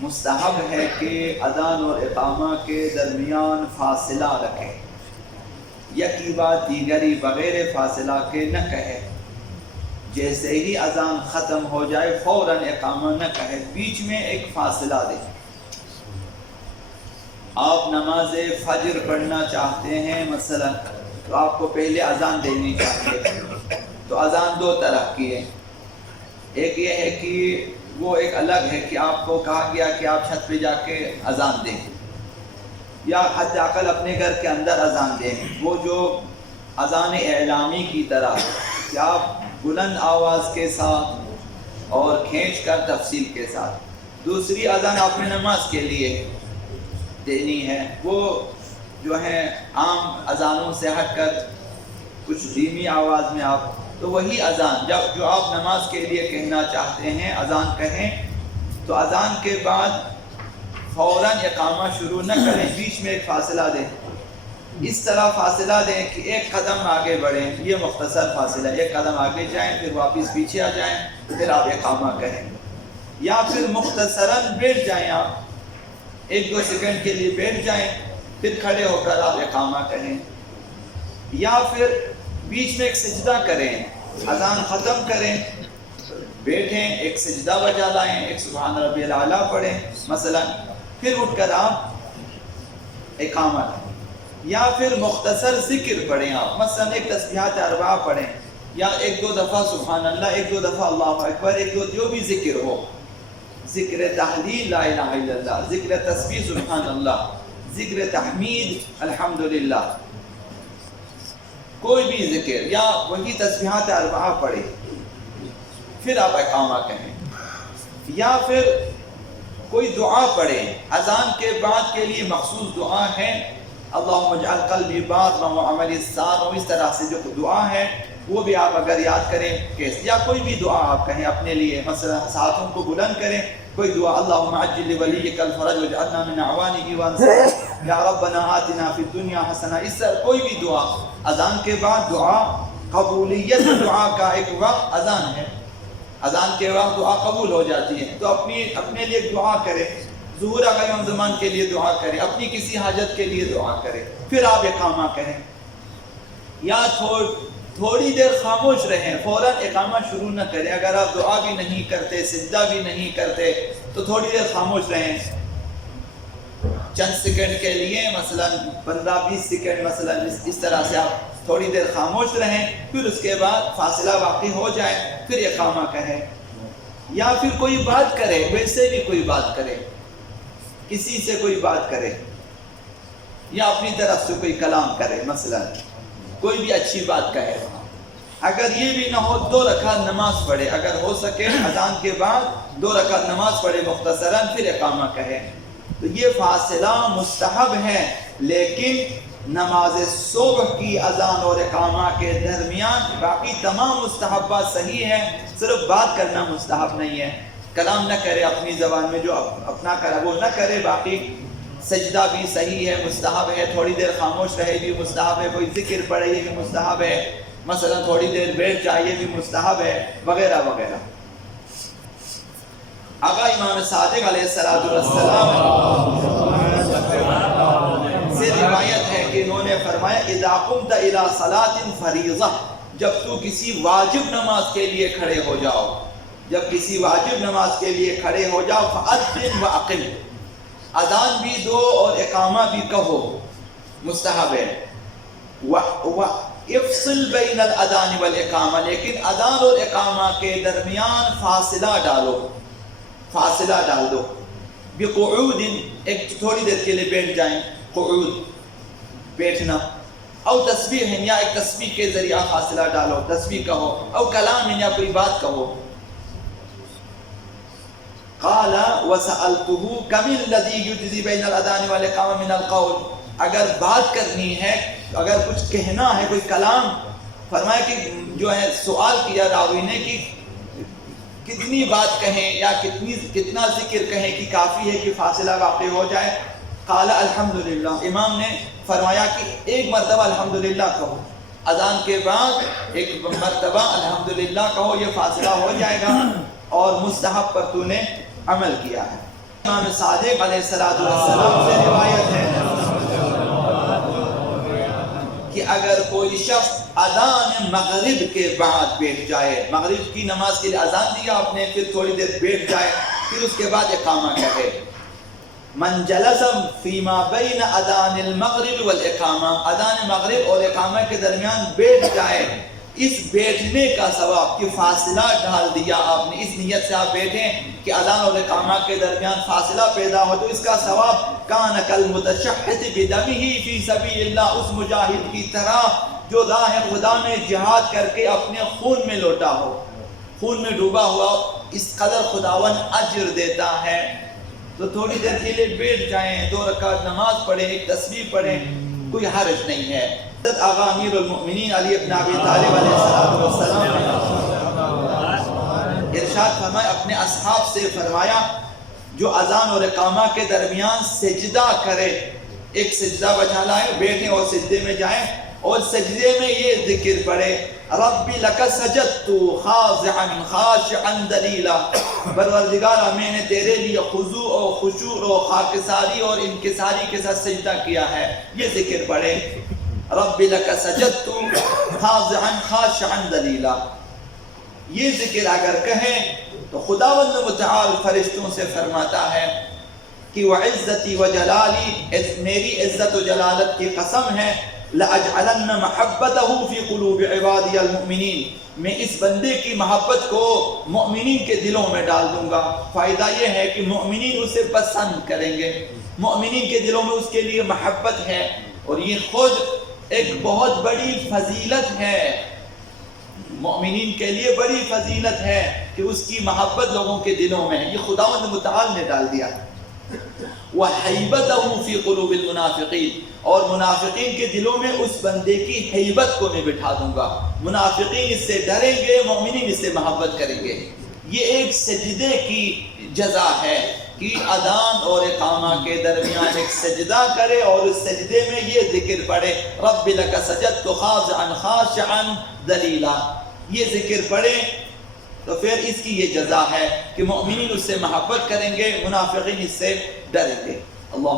مستحب ہے کہ اذان اور اقامہ کے درمیان فاصلہ رکھے، یکی بات دیگری بغیر فاصلہ کے نہ کہے، جیسے ہی اذان ختم ہو جائے فوراً اقامہ نہ کہے، بیچ میں ایک فاصلہ دے۔ آپ نماز فجر پڑھنا چاہتے ہیں مثلا تو آپ کو پہلے اذان دینی چاہیے، تو اذان دو طرح کی ہے، ایک یہ ہے کہ وہ ایک الگ ہے کہ آپ کو کہا گیا کہ آپ چھت پہ جا کے اذان دیں، یا حد اقل اپنے گھر کے اندر اذان دیں، وہ جو اذان اعلامی کی طرح کہ آپ بلند آواز کے ساتھ اور کھینچ کر تفصیل کے ساتھ۔ دوسری اذان آپ نے نماز کے لیے دینی ہے، وہ جو ہے عام اذانوں سے ہٹ کر کچھ دھیمی آواز میں آپ، تو وہی اذان جو آپ نماز کے لیے کہنا چاہتے ہیں اذان کہیں، تو اذان کے بعد فوراً اقامہ شروع نہ کریں، بیچ میں ایک فاصلہ دیں، اس طرح فاصلہ دیں کہ ایک قدم آگے بڑھیں، یہ مختصر فاصلہ، ایک قدم آگے جائیں پھر واپس پیچھے آ جائیں پھر آپ اقامہ کہیں، یا پھر مختصراً بیٹھ جائیں، آپ ایک دو سیکنڈ کے لیے بیٹھ جائیں پھر کھڑے ہو کر آپ اقامہ کہیں، یا پھر بیچ میں ایک سجدہ کریں، اذان ختم کریں، بیٹھیں ایک سجدہ بجا لائیں، ایک سبحان ربی الاعلیٰ پڑھیں مثلا، پھر اٹھ کر آپ اقامہ کریں، یا پھر مختصر ذکر پڑھیں، آپ مثلا ایک تسبیحات اربعہ پڑھیں، یا ایک دو دفعہ سبحان اللہ، ایک دو دفعہ اللہ اکبر، ایک دو جو بھی ذکر ہو، ذکر تحلیل لا الہ الا اللہ، ذکر تسبیح سبحان اللہ، ذکر تحمید الحمدللہ، کوئی بھی ذکر یا وہی تسبیحات اربعہ پڑھیں، پھر آپ اقامہ کہیں، یا پھر کوئی دعا پڑھیں، اذان کے بعد کے لیے مخصوص دعا ہے، اللہم اجعل قلبی بارا وعملی سارا، اس طرح سے جو دعا ہے وہ بھی آپ اگر یاد کریں کیسے، یا کوئی بھی دعا آپ کہیں اپنے لیے، مثلا ہاتھوں کو بلند کریں، کوئی دعا اللہم عجل لولیک الفرج واجعلنا من اعوانہ وانصرہ، یا ربنا آتنا فی الدنیا حسنہ، اس طرح کوئی بھی دعا، اذان کے بعد دعا، قبولیت دعا کا ایک وقت اذان ہے، اذان کے وقت دعا قبول ہو جاتی ہے، تو اپنے لیے دعا کریں، ظہور آقا امام زمان کے لیے دعا کریں، اپنی کسی حاجت کے لیے دعا کریں، پھر آپ اقامہ کہیں، یا تھوڑی دیر خاموش رہیں، فوراً اقامہ شروع نہ کریں، اگر آپ دعا بھی نہیں کرتے، سجدہ بھی نہیں کرتے تو تھوڑی دیر خاموش رہیں، چند سیکنڈ کے لیے، مثلا 15-20 سیکنڈ مثلا، اس طرح سے آپ تھوڑی دیر خاموش رہیں، پھر اس کے بعد فاصلہ واقع ہو جائے پھر اقامہ کہیں، یا پھر کوئی بات کرے، ویسے بھی کوئی بات کرے، کسی سے کوئی بات کرے، یا اپنی طرف سے کوئی کلام کرے، مثلا کوئی بھی اچھی بات کہے، اگر یہ بھی نہ ہو 2 رکعت نماز پڑھے، اگر ہو سکے اذان کے بعد 2 رکعت نماز پڑھے مختصراً، پھر اقامہ کہے، تو یہ فاصلہ مستحب ہے، لیکن نماز صبح کی اذان اور اقامہ کے درمیان باقی تمام مستحبات صحیح ہیں، صرف بات کرنا مستحب نہیں ہے، کلام نہ کرے اپنی زبان میں، جو اپنا کرے وہ نہ کرے، باقی سجدہ بھی صحیح ہے، مستحب ہے، تھوڑی دیر خاموش رہے بھی مستحب ہے، کوئی ذکر پڑھے یہ بھی مستحب ہے، مثلا تھوڑی دیر بیٹھ جائے یہ بھی مستحب ہے، وغیرہ وغیرہ۔ آقا امام صادق علیہ السلام سے روایت ہے کہ انہوں نے فرمایا اذا قمت الى صلاة فریضہ، جب تو کسی واجب نماز کے لیے کھڑے ہو جاؤ، جب کسی واجب نماز کے لیے کھڑے ہو جاؤ، فأذن وأقم، اذان بھی دو اور اقامہ بھی کہو، مستحب ہے، افصل بین الاذان والاقامہ، لیکن اذان اور اقامہ کے درمیان فاصلہ ڈالو، فاصلہ ڈال دو، بقعود، ایک تھوڑی دیر کے لیے بیٹھ جائیں، قعود بیٹھنا، او تسبیح یا ایک تسبیح کے ذریعہ فاصلہ ڈالو، تسبیح کہو، او کلام یا کوئی بات کہو۔ قال وسألته كم الذي يجزي بين الأذان والإقامة من القول، اگر بات کرنی ہے، اگر کچھ کہنا ہے، کوئی کلام، فرمایا کہ جو ہے سوال کیا راوی نے کہ کتنی بات کہیں یا کتنا ذکر کہیں کہ کافی ہے کہ فاصلہ واقع ہو جائے، قال الحمدللہ، امام نے فرمایا کہ ایک مرتبہ الحمدللہ کہو، اذان کے بعد ایک مرتبہ الحمدللہ کہو، یہ فاصلہ ہو جائے گا اور مستحب پر تو نے عمل کیا ہے۔ امام صادق علیہ السلام سے روایت ہے کہ اگر کوئی شخص اذان مغرب کے بعد بیٹھ جائے، مغرب کی نماز کے لیے اذان دیا آپ نے، پھر تھوڑی دیر بیٹھ جائے، پھر اس کے بعد اقامہ کہے، من جلس فیما بین اذان المغرب والاقامہ، اذان مغرب اور اقامہ کے درمیان بیٹھ جائے، اس بیٹھنے کا ثواب کہ فاصلہ ڈال دیا آپ نے، اس نیت سے آپ بیٹھیں کہ اذان اور اقامہ کے درمیان فاصلہ پیدا ہو، تو اس کا ثواب کان کالمتشحت بدمہ فی سبیل اللہ، اس مجاہد کی طرح جو راہ خدا میں جہاد کر کے اپنے خون میں لوٹا ہو، خون میں ڈوبا ہوا، اس قدر خداوند اجر دیتا ہے۔ تو تھوڑی دیر کے لیے بیٹھ جائیں، 2 رکعت نماز پڑھیں، ایک تسبیح پڑھیں، کوئی حرج نہیں ہے۔ حضرت آغا امیر المؤمنین علی بن ابی طالب علیہ السلام نے ارشاد فرمایا، اپنے اصحاب سے فرمایا جو اذان اور اقامہ کے درمیان سجدہ کرے، ایک سجدہ بجا لائیں، بیٹھیں اور سجدے میں جائیں، اور سجدے میں یہ ذکر پڑھے، رب لک سجدت خاضعا خاشعا ذلیلا، پروردگارا میں نے تیرے لیے خضوع و خشوع و خاکساری اور انکساری کے ساتھ سجدہ کیا ہے، یہ ذکر پڑھے، رب لک سجدت خاضعا خاشعا ذلیلا۔ یہ ذکر اگر کہیں تو خداوند متعال فرشتوں سے فرماتا ہے کہ وعزتی وجلالی، میری عزت و جلالت کی قسم ہے، لَأَجْعَلَنَّ مَحَبَّتَهُ فِي قُلُوبِ عِبَادِيَ الْمُؤْمِنِينَ، میں اس بندے کی محبت کو مؤمنین کے دلوں میں ڈال دوں گا۔ فائدہ یہ ہے کہ مؤمنین اسے پسند کریں گے، مؤمنین کے دلوں میں اس کے لیے محبت ہے، اور یہ خود ایک بہت بڑی فضیلت ہے، مؤمنین کے لیے بڑی فضیلت ہے کہ اس کی محبت لوگوں کے دلوں میں ہے، یہ خداوند متعال نے ڈال دیا۔ وَحَيْبَتَهُ فِي قُلُوبِ الْمُنَافِقِينَ، اور منافقین کے دلوں میں اس بندے کی حیبت کو میں بٹھا دوں گا، منافقین اس سے ڈریں گے، مومنین اس سے محبت کریں گے۔ یہ ایک سجدے کی جزا ہے کہ اذان اور اقامہ کے درمیان ایک سجدہ کرے اور اس سجدے میں یہ ذکر پڑھے، رب لک سجدت خاضعا خاشعا ذلیلا، یہ ذکر پڑھے، تو پھر اس کی یہ جزا ہے کہ مومنین اس سے محبت کریں گے، منافقین اس سے ڈریں گے۔ اللہ